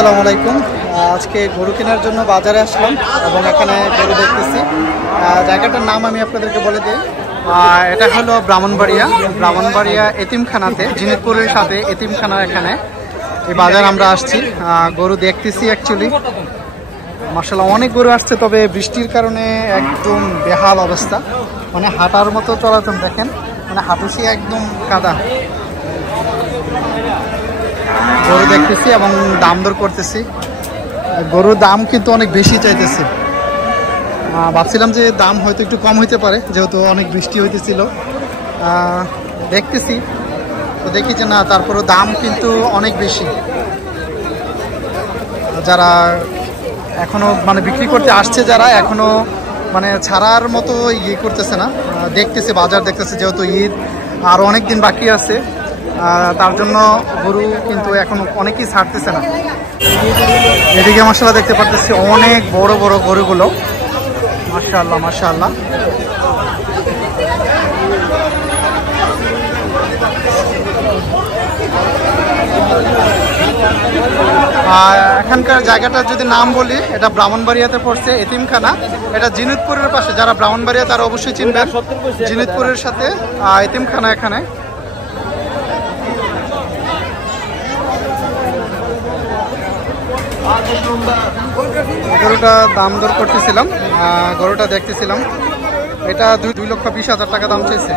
আসসালামু আলাইকুম। আজকে গরু কেনার জন্য বাজারে আসলাম এবং এখানে গরু দেখতেছি। জায়গাটার নাম আমি আপনাদেরকে বলে দিই। এটা হলো ব্রাহ্মণবাড়িয়া এতিমখানাতে, জিনিতপুরের সাথে এতিমখানা। এখানে এই বাজার আমরা আসছি, গরু দেখতেছি। অ্যাকচুয়ালি মাশাআল্লাহ অনেক গরু আসছে, তবে বৃষ্টির কারণে একদম বেহাল অবস্থা, মানে হাঁটার মতো চলাচল দেখেন, মানে হাঁটুসি একদম কাদা। গরু দেখতেছি এবং দাম দর করতেছি। গরুর দাম কিন্তু অনেক বেশি চাইতেছে। ভাবছিলাম যে দাম হয়তো একটু কম হইতে পারে, যেহেতু অনেক বৃষ্টি হইতেছিল। দেখতেছি তো দেখি যে না, তারপরও দাম কিন্তু অনেক বেশি। যারা এখনো মানে বিক্রি করতে আসছে, যারা এখনো মানে ছাড়ার মতো ইয়ে করতেছে না, দেখতেছে বাজার দেখতেছে, যেহেতু ঈদ আরও অনেক দিন বাকি আছে, তার জন্য গরু কিন্তু এখন অনেকেই ছাড়তেছে না। এদিকে মাশাআল্লাহ দেখতে পারতেছি অনেক বড় বড় গরুগুলো, মাশাআল্লাহ মাশাআল্লাহ। এখানকার জায়গাটার যদি নাম বলি, এটা ব্রাহ্মণবাড়িয়াতে পড়ছে, এতিমখানা। এটা জিনিতপুরের পাশে, যারা ব্রাহ্মণবাড়িয়া তারা অবশ্যই চিনবেন। জিনিতপুরের সাথে এতিমখানা। এখানে গরুটা দাম দর করতেছিলাম, গরুটা দেখতেছিলাম। এটা 2,20,000 টাকা দাম চাইছে।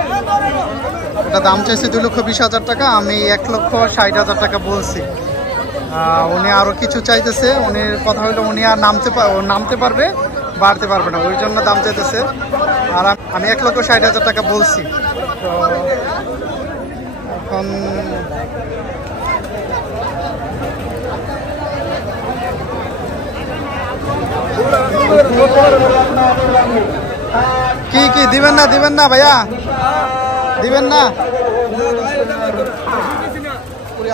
এটা দাম চাইছে 2,20,000 টাকা। আমি 1,60,000 টাকা বলছি। উনি আরো কিছু চাইতেছে। উনি কথা হইলো উনি আর নামতে পারবে, বাড়তে পারবে না, ওই জন্য দাম চাইতেছে। আর আমি 1,60,000 টাকা বলছি। তো এখন কি দিবেন না ভাইয়া, দিবেন না?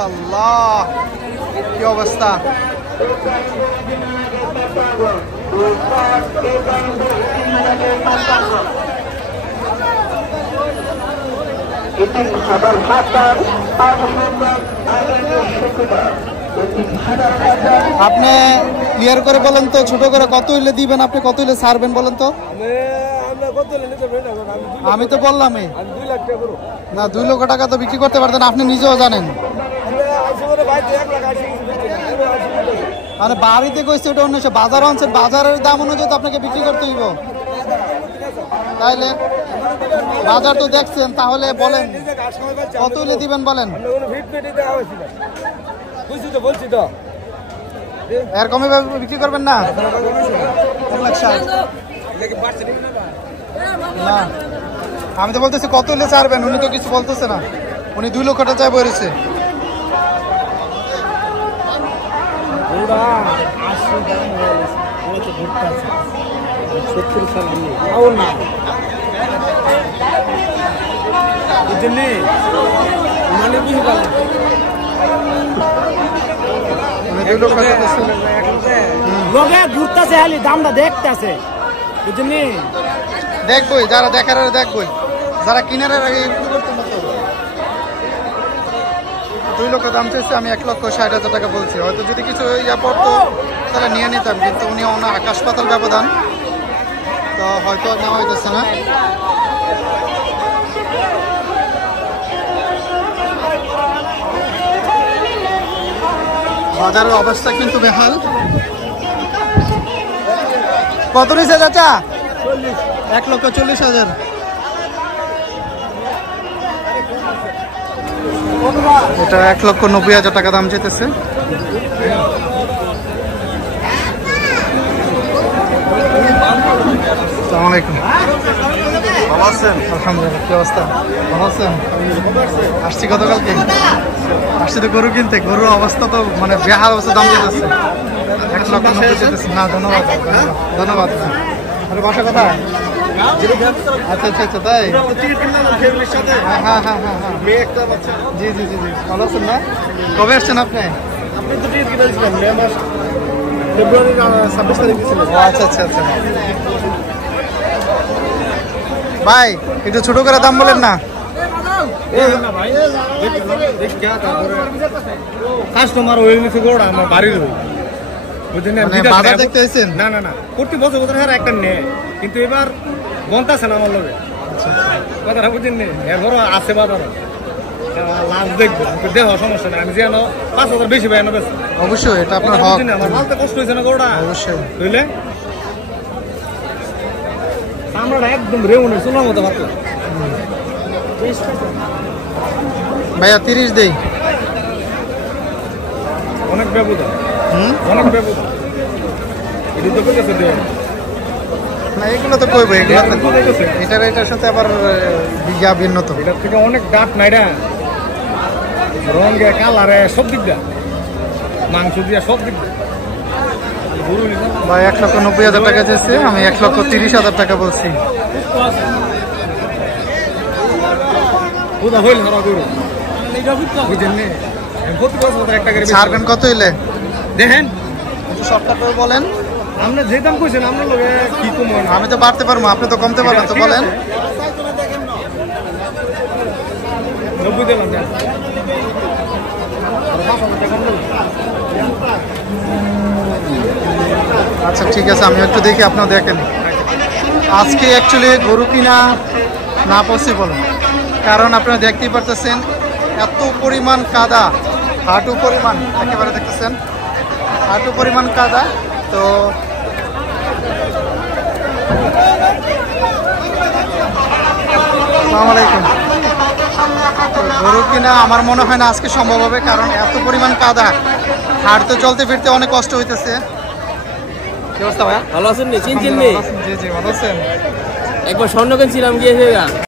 আল্লাহ কি অবস্থা! আপনি ক্লিয়ার করে বলেন তো, ছোট করে কত হইলে দিবেন, আপনি কত হইলে ছাড়বেন বলেন তো? আমি তো বললামই না, 2 লক্ষ টাকা তো বিক্রি করতে পারতেন, আপনি নিজেও জানেন। মানে বাড়িতে কইছে ওটা অন্য, বাজার আনছেন, বাজারের দাম অনুযায়ী তো আপনাকে বিক্রি করতে হইব। তাইলে বাজার তো দেখছেন, তাহলে বলেন কত হইলে দিবেন বলেন। এর কমে বিক্রি করবেন না? না, আমি তো বলতেছি কত হইলে ছাড়বেন, উনি তো কিছু বলতেছে না। উনি 2 লক্ষ টাকা চাই বলেছে। দামটা দেখতেছে, দেখবই, যারা দেখার দেখবই, যারা কিনার আগে করতে মতো। 2 লক্ষ দাম চাইছে, আমি 1,60,000 টাকা বলছি। হয়তো যদি কিছু ইয়া পড়তো তাহলে নিয়ে নিতাম, কিন্তু উনি অনেক আকাশ পাতাল ব্যবধান, তো হয়তো নেওয়া হইতেছে না। বাজারের অবস্থা কিন্তু বেহাল। কত নিছে চাচা? 1,40,000। এটা 1,90,000 টাকা দাম চাইতেছে। আসসালামু আলাইকুম। ভালো আছেন? আলহামদুলিল্লাহ। কি অবস্থা? ভালো আছেন? আসছি গতকালকে, আসছি তো গরু কিনতে। গরুর অবস্থা তো মানে বেহাল অবস্থা, দাম চাইতেছে 1,90,000 চাইতেছে। না ধন্যবাদ, ধন্যবাদ। আরে বাসা কোথায়? আচ্ছা আচ্ছা আচ্ছা, তাই? হ্যাঁ, জি জি জি জি, ভালো আছেন না? কবে আসছেন আপনি? ফেব্রুয়ারি 26 তারিখ ছিল। আচ্ছা আচ্ছা আচ্ছা ভাই, একটু ছোট করে দাম বলেন না। কাস্টমার হয়ে গেছে গোড়া আমার বাড়ির বুঝছেন মানে বাজার দেখতে আইছেন? না না না প্রতি বছর বছর হার একটা নেয় কিন্তু এবার বন্তাছে না আমার লগে কথাটা বুঝছেন নি এরপর আছে বাজার লাভ দেখবো দেখো সমস্যা নেই আমি যেন 5,000 বেশি পাই না বেশ অবশ্যই এটা আপনার হক। আমার মালতে কষ্ট হয়েছে না গরুটা অবশ্যই বুঝলে আমরা একদম রেউনের চুলার মতো পাতলা ভাইয়া 30 দেই। অনেক ব্যবধান হুম, অনেক ব্যবধান এটি তো কইতেছে দেয় না এগুলো তো কইবো, এগুলো তো এটার সাথে আবার বিজ্ঞা ভিন্নত। এটার থেকে অনেক ডাক নাইরা রঙে কালারে সব দিক দা মাংস দিয়া সব দিক দা ভাই 1,90,000 টাকা দিয়েছে, আমি 1,30,000 টাকা বলছি। বুঝা হইল ধরা গরু বুঝেন নি প্রতি বছর একটা করে ছাড়বেন কত হইলে দেখেন একটু শর্টকাট করে বলেন। আপনি যে দাম কইছেন আপনার লগে কি কম আমি তো বাড়তে পারবো, আপনি তো কমতে পারবেন, তো বলেন। 90 দিলাম না আচ্ছা ঠিক আছে, আমি একটু দেখি, আপনারা দেখেন। আজকে অ্যাকচুয়ালি গরু কিনা না পসিবল, কারণ আপনারা দেখতেই পারতেছেন এত পরিমাণ কাদা, হাঁটু পরিমাণ, একেবারে দেখতেছেন হাঁটু পরিমাণ কাদা। তো আসসালামু আলাইকুম। গরু কিনা আমার মনে হয় না আজকে সম্ভব হবে, কারণ এত পরিমাণ কাদা, হাঁটতে চলতে ফিরতে অনেক কষ্ট হইতেছে। কি অবস্থা ভাইয়া? ভালো আছেন নি? চিনছেন নি? জি জি, ভালো আছেন? একবার স্বর্ণ কিনছিলাম গিয়েছে